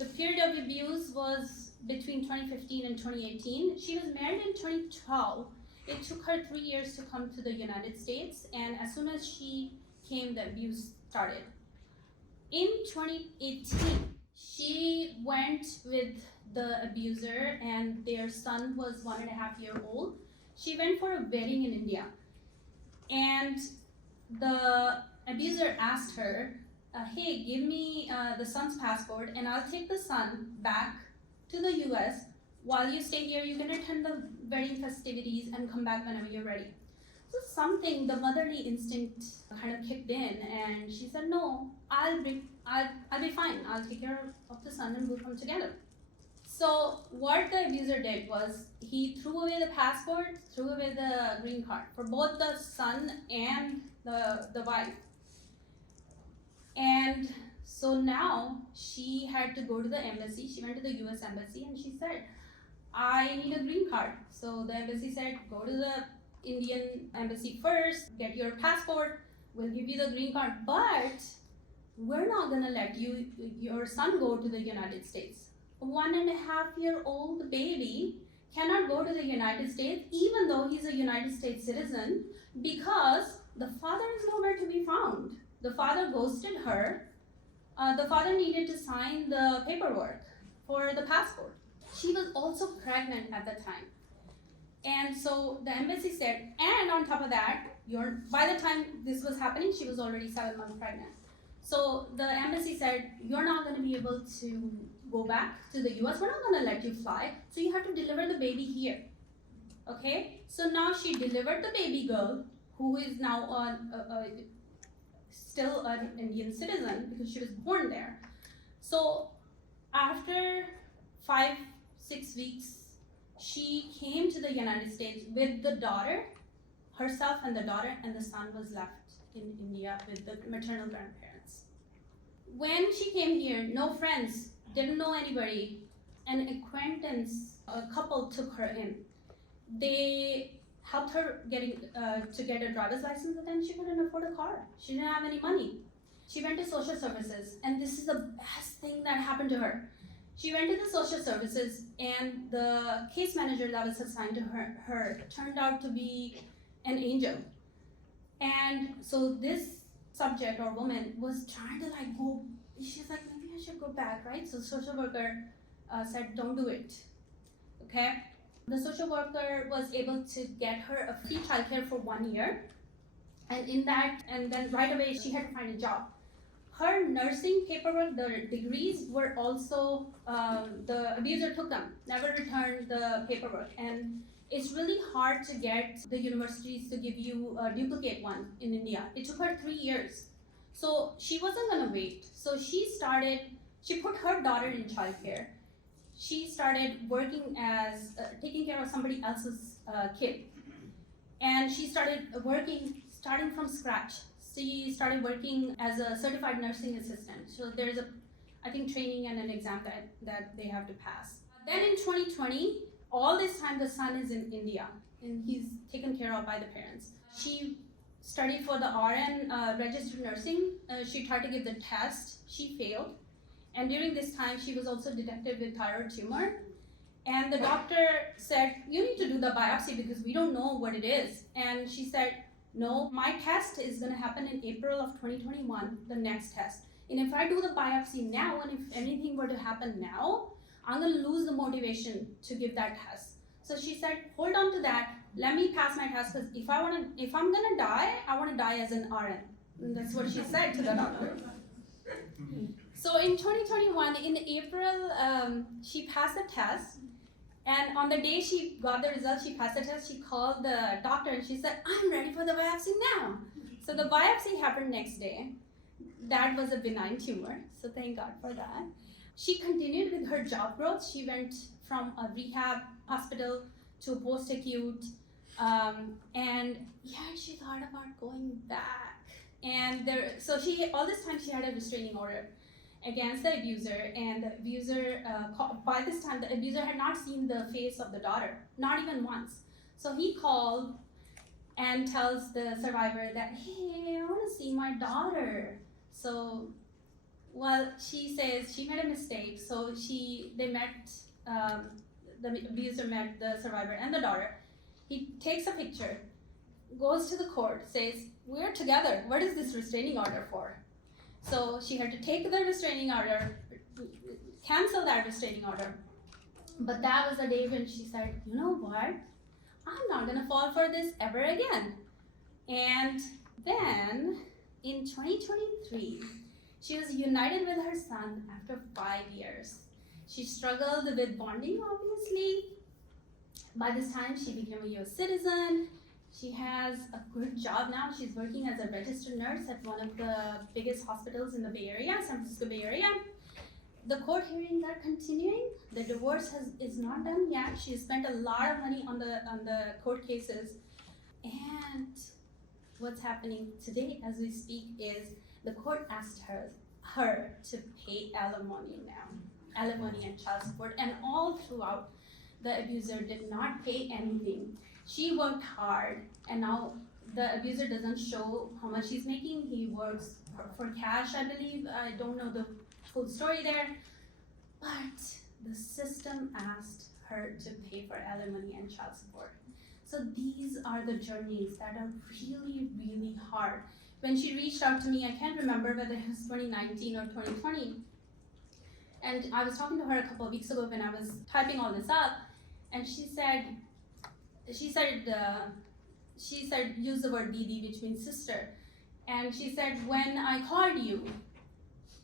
The period of abuse was between 2015 and 2018. She was married in 2012. It took her 3 years to come to the United States, and as soon as she came, the abuse started. In 2018, she went with the abuser, and their son was 1.5 years old. She went for a wedding in India, and the abuser asked her, hey, give me the son's passport and I'll take the son back to the US. While you stay here, you can attend the wedding festivities and come back whenever you're ready. So the motherly instinct kind of kicked in, and she said, no, I'll be fine. I'll take care of the son and we'll come together. So what the abuser did was he threw away the passport, threw away the green card for both the son and the wife. And so now she had to go to the embassy. She went to the US embassy and she said, I need a green card. So the embassy said, go to the Indian embassy first, get your passport, we'll give you the green card, but we're not gonna let your son go to the United States. A 1.5-year-old baby cannot go to the United States even though he's a United States citizen, because the father is nowhere to be found. The father ghosted her. The father needed to sign the paperwork for the passport. She was also pregnant at the time. And so the embassy said, and on top of that, by the time this was happening, she was already 7 months pregnant. So the embassy said, you're not going to be able to go back to the US. We're not going to let you fly. So you have to deliver the baby here. Okay? So now she delivered the baby girl, who is now still an Indian citizen because she was born there. So after 5-6 weeks, she came to the United States with the daughter, herself and the daughter, and the son was left in India with the maternal grandparents. When she came here, no friends, didn't know anybody. An acquaintance, a couple took her in. They helped her to get a driver's license, but then she couldn't afford a car. She didn't have any money. She went to social services, and this is the best thing that happened to her. She went to the social services, and the case manager that was assigned to her turned out to be an angel. And so this subject or woman was trying to go, she's like, maybe I should go back, right? So the social worker said, don't do it, okay? The social worker was able to get her a free childcare for 1 year. And then right away she had to find a job. Her nursing paperwork, the degrees were also, the abuser took them, never returned the paperwork. And it's really hard to get the universities to give you a duplicate one in India. It took her 3 years. So she wasn't gonna wait. So she put her daughter in childcare. She started working as, taking care of somebody else's kid. And she started starting from scratch. She started working as a certified nursing assistant. So there's I think training and an exam that they have to pass. Then in 2020, all this time the son is in India and he's taken care of by the parents. She studied for the RN registered nursing. She tried to give the test, she failed. And during this time, she was also detected with thyroid tumor. And the doctor said, you need to do the biopsy because we don't know what it is. And she said, no, my test is gonna happen in April of 2021, the next test. And if I do the biopsy now, and if anything were to happen now, I'm gonna lose the motivation to give that test. So she said, hold on to that, let me pass my test, because if I'm gonna die, I wanna die as an RN. And that's what she said to the doctor. So in 2021, in April, she passed the test. And on the day she got the results, she passed the test, she called the doctor and she said, I'm ready for the biopsy now. So the biopsy happened next day. That was a benign tumor, so thank God for that. She continued with her job growth. She went from a rehab hospital to post-acute. And yeah, she thought about going back. And all this time she had a restraining order against the abuser, and the abuser, by this time, the abuser had not seen the face of the daughter, not even once. So he called and tells the survivor that, hey, I want to see my daughter. So Well, she says she made a mistake, so they met, the abuser met the survivor and the daughter. He takes a picture, goes to the court, says, we're together, what is this restraining order for? So she had to take the restraining order, cancel that restraining order. But that was the day when she said, you know what, I'm not gonna fall for this ever again. And then in 2023, she was united with her son after 5 years. She struggled with bonding, obviously. By this time, she became a US citizen. She has a good job now. She's working as a registered nurse at one of the biggest hospitals in the Bay Area, San Francisco Bay Area. The court hearings are continuing. The divorce is not done yet. She spent a lot of money on the court cases. And what's happening today as we speak is the court asked her to pay alimony now, alimony and child support, and all throughout the abuser did not pay anything. She worked hard, and now the abuser doesn't show how much he's making. He works for cash, I believe. I don't know the full story there, but the system asked her to pay for alimony and child support. So these are the journeys that are really, really hard. When she reached out to me, I can't remember whether it was 2019 or 2020, and I was talking to her a couple of weeks ago when I was typing all this up, and she said, use the word Didi, which means sister. And she said, when I called you,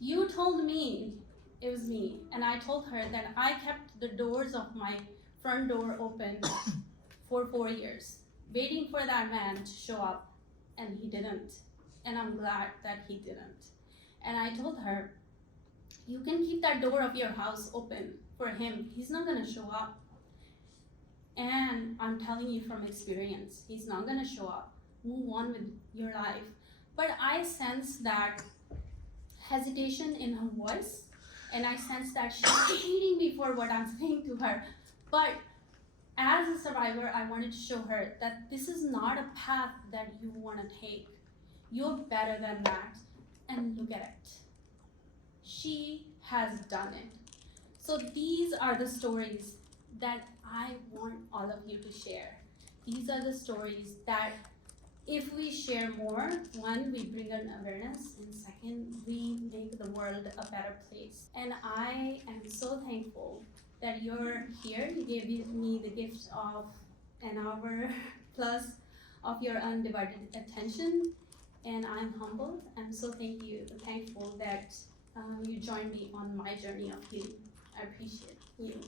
you told me it was me. And I told her that I kept the doors of my front door open for 4 years, waiting for that man to show up, and he didn't. And I'm glad that he didn't. And I told her, you can keep that door of your house open for him. He's not gonna show up. And I'm telling you from experience, he's not gonna show up. Move on with your life. But I sense that hesitation in her voice, and I sense that she's hating me for what I'm saying to her. But as a survivor, I wanted to show her that this is not a path that you wanna take. You're better than that, and look at it. She has done it. So these are the stories that I want all of you to share. These are the stories that if we share more, one, we bring an awareness, and second, we make the world a better place. And I am so thankful that you're here. You gave me the gift of an hour plus of your undivided attention, and I'm humbled. I'm so thankful that you joined me on my journey of healing. I appreciate you.